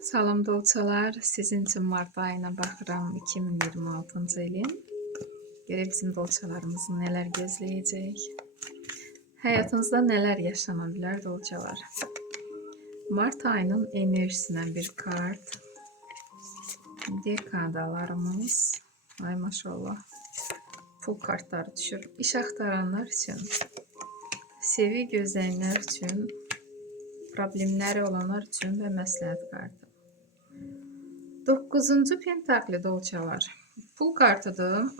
Salam dolçalar, sizin üçün mart ayına baxıram 2026-cı ilin. Görək bizim dolçalarımızı nələr gözləyəcək. Həyatınızda nələr yaşana bilər dolçalar. Mart ayının enerjisindən bir kart. Dekadalarımız. Ay maşallah. Pul kartları düşür. İş axtaranlar üçün, sevi gözləyənlər üçün, problemləri olanlar üçün və məsləhət kartı. 9-cu pentakli dolçalar. Pul kartıdır.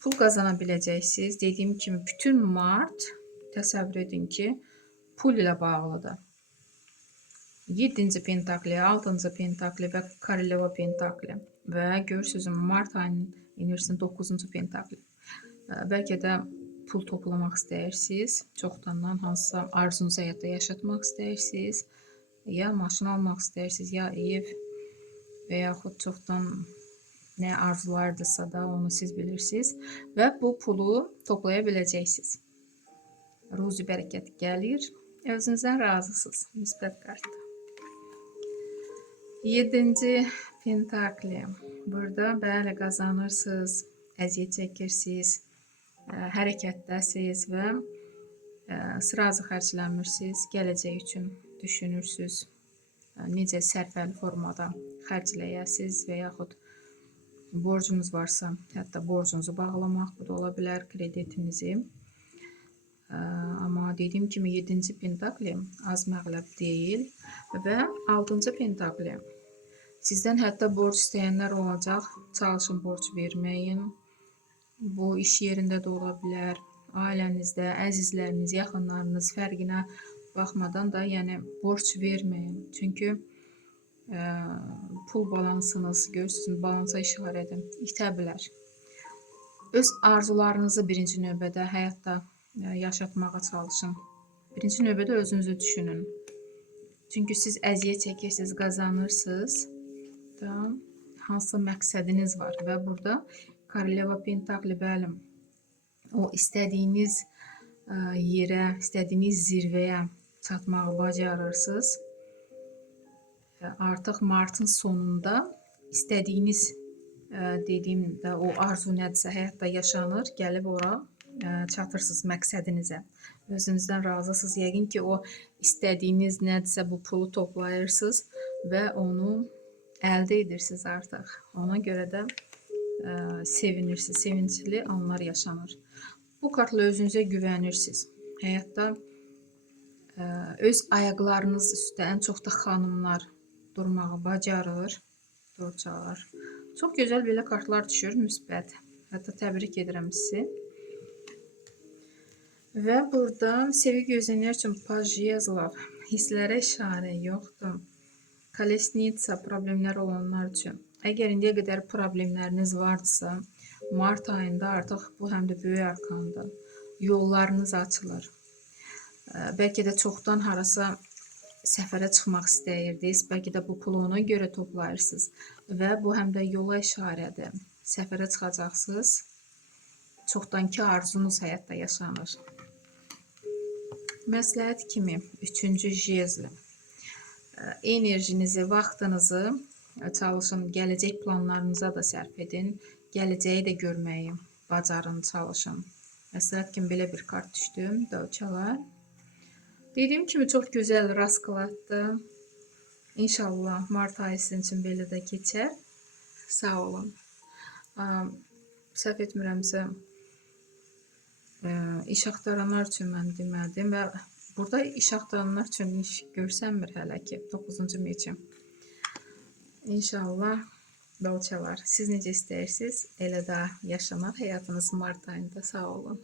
Pul qazana biləcəksiniz. Dediyim kimi bütün mart təsəvvür edin ki, pul ilə bağlıdır. 7-ci pentakli, 6-cı pentakli və koroleva pentakli. Və görürsünüz mart ayının enerjisinin 9-cu pentakli. Bəlkə də pul toplamaq istəyirsiniz. Çoxdandan hansısa arzunuzu həyatda yaşatmaq istəyirsiniz. Ya maşın almaq istəyirsiniz, ya ev və yaxud çoxdan nə arzulardırsa da onu siz bilirsiniz və bu pulu toplaya biləcəksiniz. Ruzi bərəkət gəlir, özünüzdən razısınız. Müsbət kartı. 7-ci pentakli. Burada bəli qazanırsınız, əziyyət çəkirsiniz, hərəkətdəsiniz və sırazı xərclənmirsiniz, gələcək üçün düşünürsünüz. Necə sərfəli formada xərcləyəsiniz və yaxud borcunuz varsa, hətta borcunuzu bağlamaq da ola bilər, kreditinizi. Amma dediyim kimi 7-ci pentakli az məğləb deyil və 6-cı pentakli. Sizdən hətta borc istəyənlər olacaq, çalışın borc verməyin. Bu iş yerində də ola bilər, ailənizdə, əzizləriniz, yaxınlarınız fərqinə baxmadan da yəni borc verməyin. Çünki pul balansınız, görürsünüz, balansa işarədir, itə bilər. Öz arzularınızı birinci növbədə həyatda yaşatmağa çalışın. Birinci növbədə özünüzü düşünün. Çünki siz əziyyət çəkirsiniz, qazanırsınız da hansısa məqsədiniz var və burada koroleva pentakli bəli, o istədiyiniz yerə, istədiyiniz zirvəyə çatmağı bacarırsınız. Artıq martın sonunda istədiyiniz dediyim də o arzu nədirsə həyatda yaşanır, gəlib ora çatırsınız məqsədinizə. Özünüzdən razısınız. Yəqin ki, o istədiyiniz nədirsə bu pulu toplayırsınız və onu əldə edirsiniz artıq. Ona görə də sevinirsiniz, sevincli anlar yaşanır. Bu kartla özünüzə güvənirsiniz. Həyatda öz ayaqlarınız üstə ən çox da xanımlar durmağı bacarır. Dolçalar. Çox gözəl belə kartlar düşür, müsbət. Hətta təbrik edirəm sizi. Və burada sevi gözləyənlər üçün paj yazılır. Hisslərə işarə yoxdur. Kolesnitsa problemləri olanlar üçün. Əgər indiyə qədər problemləriniz varsa, mart ayında artıq bu həm də böyük arkandır. Yollarınız açılır. Bəlkə də çoxdan harasa səfərə çıxmaq istəyirdiniz. Bəlkə də bu pulu ona görə toplayırsınız. Və bu həm də yola işarədir. Səfərə çıxacaqsınız. Çoxdankı arzunuz həyatda yaşanır. Məsləhət kimi 3-cü jezli. Enerjinizi, vaxtınızı çalışın, gələcək planlarınıza da sərf edin. Gələcəyi də görməyi bacarın, çalışın. Məsləhət kimi belə bir kart düşdü, dolçalar. Dediyim kimi çox gözəl raskladdır. İnşallah mart ayı sizin üçün belə də keçər. Sağ olun. Səhv etmirəmsə iş axtaranlar üçün mən demədim və burada iş axtaranlar üçün iş görsənmir hələ ki 9-cu meçim. İnşallah dolçalar siz necə istəyirsiniz elə də yaşanar həyatınız mart ayında. Sağ olun.